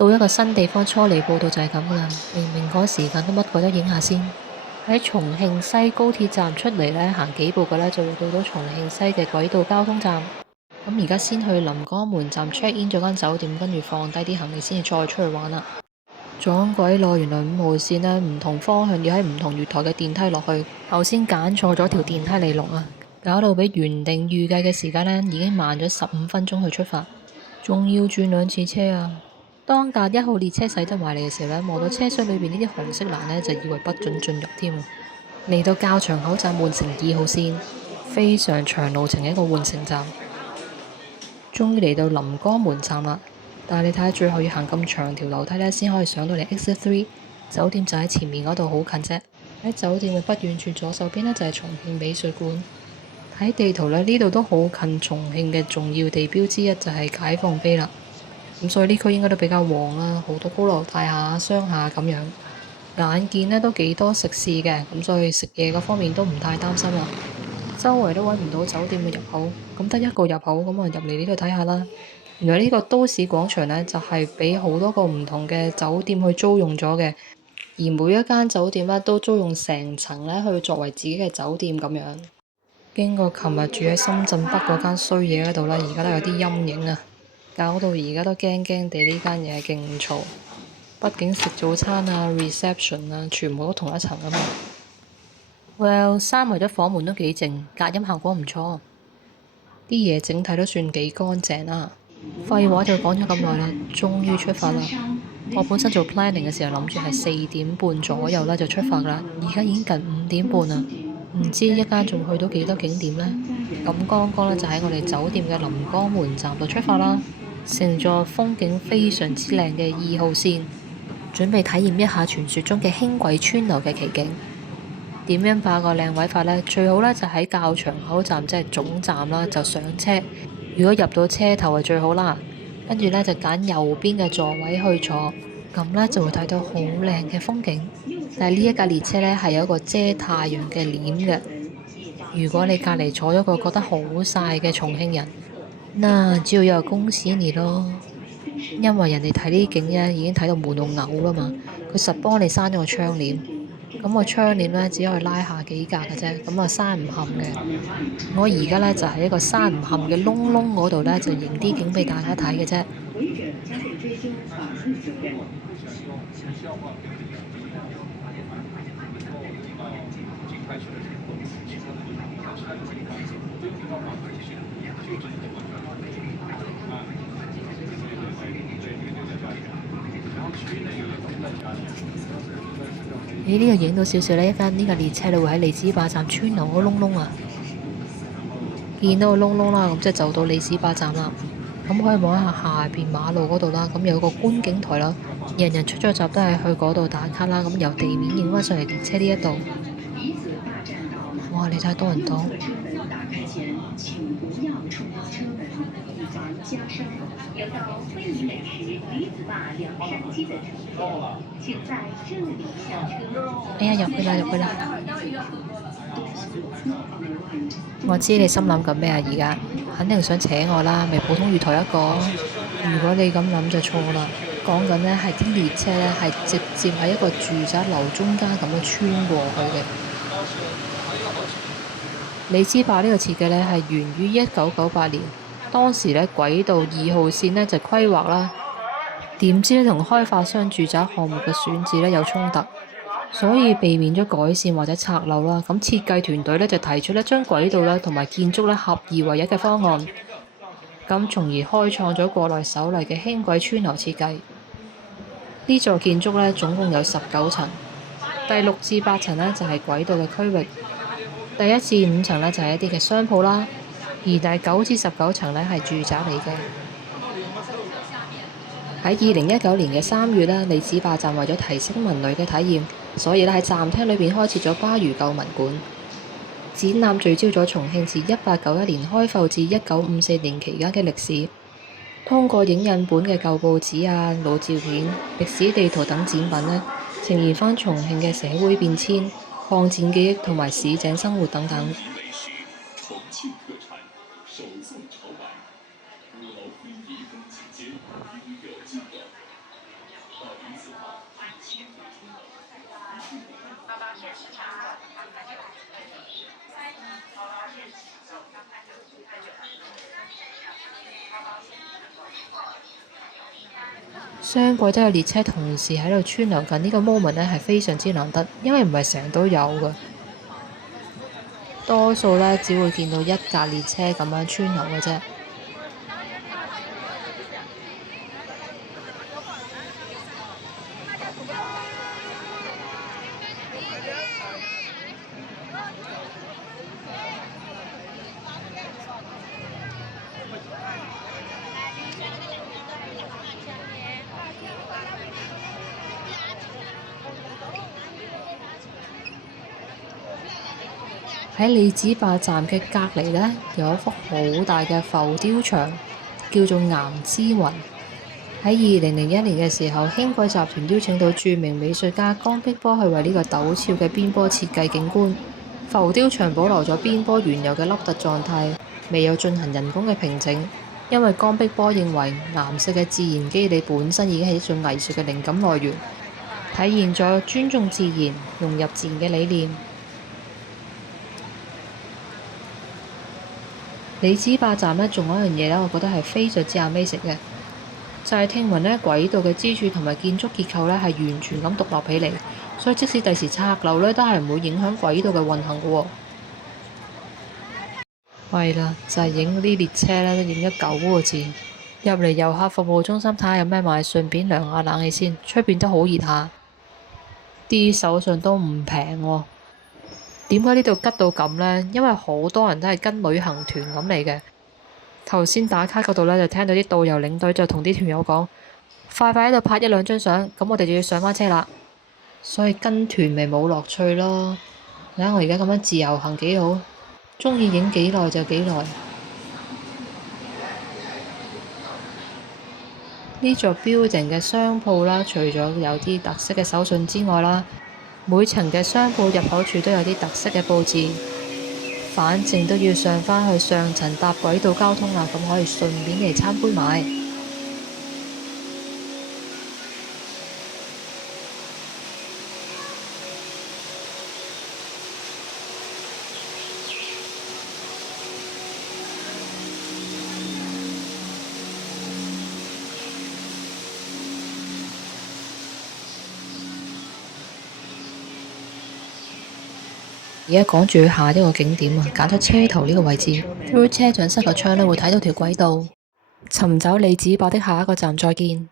到一個新地方初嚟報到就係咁噶啦，明明趕時間都乜鬼都影下先。喺重慶西高鐵站出嚟呢，行幾步嘅呢，就會到咗重慶西嘅軌道交通站。咁而家先去臨江門站 check in 咗間酒店，跟住放低啲行李先至再出去玩啦。撞鬼咯！原來5號線呢，唔同方向要喺唔同月台嘅電梯落去，頭先揀錯咗條電梯嚟落啊，搞到比原定預計嘅時間呢已經慢咗15分鐘去出發，仲要轉2次車啊！當架1號列車駛得埋嚟嘅時候呢，望到車廂裏邊呢啲紅色欄呢，就以為不准進入添啊！嚟到較場口站換乘2號線，非常長路程嘅一個換乘站，終於嚟到臨江門站啦。但係你睇下，最後要行咁長條樓梯呢，先可以上到嚟 Exit 3，酒店就喺前面嗰度，好近啫。喺酒店嘅不遠處左手邊呢，就係重慶美術館。睇地圖呢，呢度都好近重慶嘅重要地標之一，就係解放碑啦。咁所以呢區應該都比較旺啦，好多高樓大廈、商廈咁樣。眼見呢都幾多食肆嘅，咁所以食嘢嗰方面都唔太擔心啦。周圍都揾唔到酒店嘅入口，咁得一個入口，咁啊入嚟呢度睇下啦。原來呢個都市廣場呢，就係俾好多個唔同嘅酒店去租用咗嘅，而每一間酒店呢，都租用成層呢去作為自己嘅酒店咁樣。經過琴日住喺深圳北嗰間衰嘢嗰度呢，而家都有啲陰影啊，搞到而家都驚驚地呢間嘢勁嘈。畢竟食早餐啊、reception 啊，全部都同一層啊嘛。Well，閂埋咗房門都幾靜，隔音效果唔錯。啲嘢整體都算幾乾淨啦。廢話就講咗咁耐啦，終於出發啦！我本身做 planning 嘅時候諗住係4點半左右啦就出發啦，而家已經近5點半啦，唔知一間仲去到幾多景點呢？咁剛剛呢，就喺我哋酒店嘅臨江門站度出發啦，乘坐風景非常之靚嘅2號線，準備體驗一下傳說中嘅輕軌穿流嘅奇景。點樣霸個靚位法呢？最好呢，就喺較場口站，即係總站啦，就上車。如果入到車頭係最好啦，跟住呢，就揀右邊嘅座位去坐，咁呢，就會睇到好靚嘅風景。但係呢一架列車呢，係有一個遮太陽嘅簾嘅。如果你隔離坐咗個覺得好曬嘅重慶人，嗱，只要有恭喜你咯，因為人哋睇呢啲景呢，已經睇到悶到嘔啦嘛，佢實幫你閂咗個窗簾。咁個窗簾呢，只可以拉下幾格嘅啫，咁啊閂唔冚嘅。我而家呢，就喺一個閂唔冚嘅窿窿嗰度呢，就影啲景俾大家睇嘅啫。咦？呢度影到少少呢，一間呢個列車你會喺李子壩站穿流嗰窿窿啊！見到個窿窿啦，咁即係就到李子壩站啦。咁可以望一下下邊馬路嗰度啦，咁有個觀景台啦，人人出咗閘都係去嗰度打卡啦。咁由地面影翻上嚟列車呢一度，哇！你睇下多人多。哎呀，入去啦，入去啦！我知你心諗緊咩啊？而家肯定想扯我啦，咪普通月台一個。如果你咁諗就錯啦，講緊呢係啲列車呢係直接喺一個住宅樓中間咁樣穿過去嘅。李子壩呢個設計呢係源於1998年，當時呢軌道2號線呢就規劃啦，點知呢同開發商住宅項目嘅選址呢有衝突。所以避免咗改善或者拆漏啦，咁設計團隊呢就提出呢將軌道呢同埋建築呢合二為一嘅方案，咁從而開創咗國內首例嘅輕軌穿流設計。呢座建築呢總共有19層，第6至8層呢就係軌道嘅區域，第1至5層呢就係一啲嘅商鋪啦，而第9至19層呢係住宅嚟嘅。喺2019年嘅3月呢，李子壩站為咗提升文旅嘅體驗，所以咧喺站廳裏邊開設咗巴渝舊文館，展覽聚焦咗重慶自1891年開埠至1954年期間嘅歷史，通過影印本嘅舊報紙啊、老照片、歷史地圖等展品呢，呈現翻重慶嘅社會變遷、抗戰記憶同埋市井生活等等。雙軌都有列車同時喺度穿流緊，呢個 moment 咧係非常之難得，因為唔係成日都有㗎，多數咧只會見到一架列車咁樣穿流嘅啫。喺李子壩站嘅隔離呢，有一幅好大嘅浮雕牆，叫做岩之雲。喺2001年嘅時候，輕軌集團邀請到著名美術家江碧波去為呢個陡峭嘅邊坡設計景觀。浮雕牆保留咗邊坡原有嘅凹凸狀態，未有進行人工嘅平整，因為江碧波認為岩石嘅自然肌理本身已經係一種藝術嘅靈感來源，體現咗尊重自然、融入自然嘅理念。李子壩站呢，仲有一樣嘢呢，我覺得係非常之 amazing 嘅，就係聽聞呢軌道嘅支柱同埋建築結構呢係完全咁獨立起嚟，所以即使第時拆樓呢，都係唔會影響軌道嘅運行嘅喎。係啦，就係影啲列車呢，都影咗9個字。入嚟遊客服務中心睇下有咩買，順便涼下冷氣先，出邊都好熱下，啲手信都唔平喎。點解呢度吉到咁呢？因為好多人都係跟旅行團咁嚟嘅。頭先打卡嗰度呢，就聽到啲導遊領隊就同啲團友講：快快喺度拍1-2張相，咁我哋就要上返車啦。所以跟團咪冇樂趣咯。睇下我而家咁樣自由行幾好，鍾意影幾耐就幾耐。呢座 building 嘅商鋪啦，除咗有啲特色嘅手信之外啦，每層嘅商鋪入口處都有啲特色嘅佈置，反正都要上返去上層搭軌道交通啦，咁可以順便嚟參觀埋。而家趕住去下一個景點啊，揀咗車頭呢個位置，through車長室個窗呢會睇到條軌道。尋找李子壩的下一個站，再見。